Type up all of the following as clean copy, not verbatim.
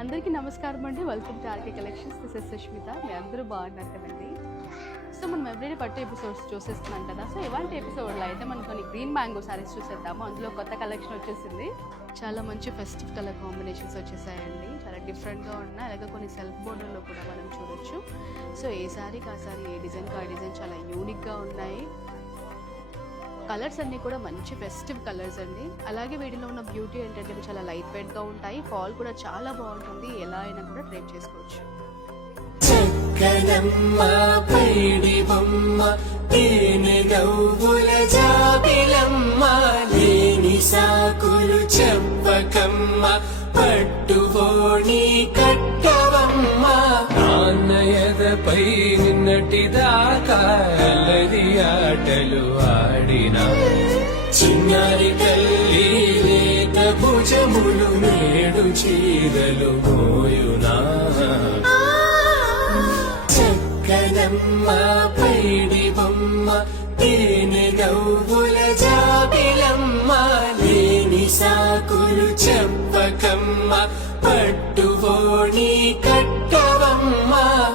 అందరికీ నమస్కారం అండి. Welcome to RK Collections. This is Sushmitha. మీ అందరూ బాగున్నారు కదండి. సో మనం ఎవ్రీడే పట్టు ఎపిసోడ్స్ చూసేస్తున్నాం కదా. సో ఇవాళ ఎపిసోడ్లో అయితే మనం కొన్ని గ్రీన్ మ్యాంగో సారీస్ చూసేద్దాము. అందులో కొత్త కలెక్షన్ వచ్చేసింది. చాలా మంచి ఫెస్టివ్ కలర్ కాంబినేషన్స్ వచ్చేసాయండి. చాలా డిఫరెంట్గా ఉన్నాయి. అలాగే కొన్ని సెల్ఫ్ బోర్డర్లో కూడా మనం చూడొచ్చు. సో ఏ సారీకి ఆ సారీ, ఏ డిజైన్కి ఆ డిజైన్ చాలా యూనిక్గా ఉన్నాయి. కలర్స్ అన్నీ కూడా మంచి ఫెస్టివ్ కలర్స్ అండి. అలాగే వీటిలో ఉన్న బ్యూటీ ఏంటంటే ఇవి చాలా లైట్ వెయిట్గా ఉంటాయి. ఫాల్ కూడా చాలా బాగుంటుంది. ఎలా అయినా కూడా ట్రేప్ చేసుకోవచ్చు. చక్కనమ్మ పైడి బొమ్మ తేనె నవ్వుల జాబిలమ్మ లేని సాకులు చెప్పకమ్మ పట్టుబోణి కట్టవమ్మ నాన్నయదపై నిన్నటిదాకా అల్లరి ఆటలు ఆడిన చిన్నారి తల్లి లేత భుజములు నేడు చీరలు మోయునా చక్కనమ్మ పైడి బొమ్మ తేనె నవ్వుల జాబిలమ్మ లేని సాకులు చెప్పకమ్మ పట్టుబోణి కట్టవమ్మ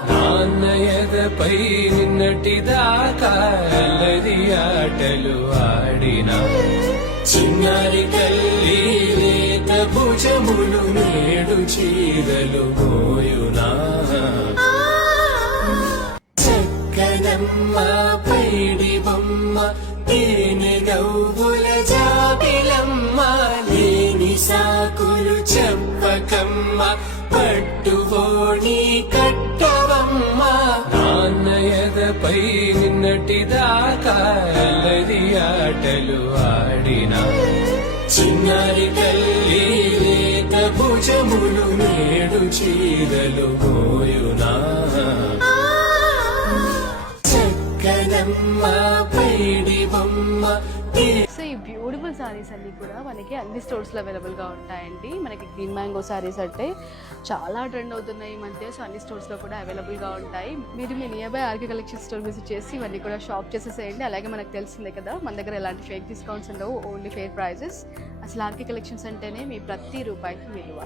నాన్నయదపై నిన్నటిదాకా అల్లరి ఆటలు ఆడిన చిన్నారి తల్లి లేత భుజములు నేడు చీరలు మోయునా చక్కనమ్మ పైడి బొమ్మ తేనె నవ్వుల జాబిలమ్మ లేని సాకులు చెప్పకమ్మ పట్టుబోణి కట్టవమ్మ నాన్నయదపై నిన్నటిదాకా అల్లరి ఆటలు ఆడిన చిన్నారి తల్లి లేత భుజములు నేడు చీరలు మోయునా చక్కనమ్మ పైడి బొమ్మ. సో ఈ బ్యూటిఫుల్ సారీస్ అన్నీ కూడా మనకి అన్ని స్టోర్స్లో అవైలబుల్గా ఉంటాయండి. మనకి గ్రీన్ మ్యాంగో సారీస్ అంటే చాలా ట్రెండ్ అవుతున్నాయి ఈ మధ్య. సో అన్ని స్టోర్స్లో కూడా అవైలబుల్గా ఉంటాయి. మీరు మీ nearby RK Collection store visit చేసి ఇవన్నీ కూడా షాప్ చేసేసేయండి. అలాగే మనకు తెలిసిందే కదా, మన దగ్గర ఎలాంటి ఫేక్ డిస్కౌంట్స్ ఉండవు, ఓన్లీ ఫేర్ ప్రైజెస్. అసలు ఆర్కే కలెక్షన్స్ అంటేనే మీ ప్రతి రూపాయికి విలువ.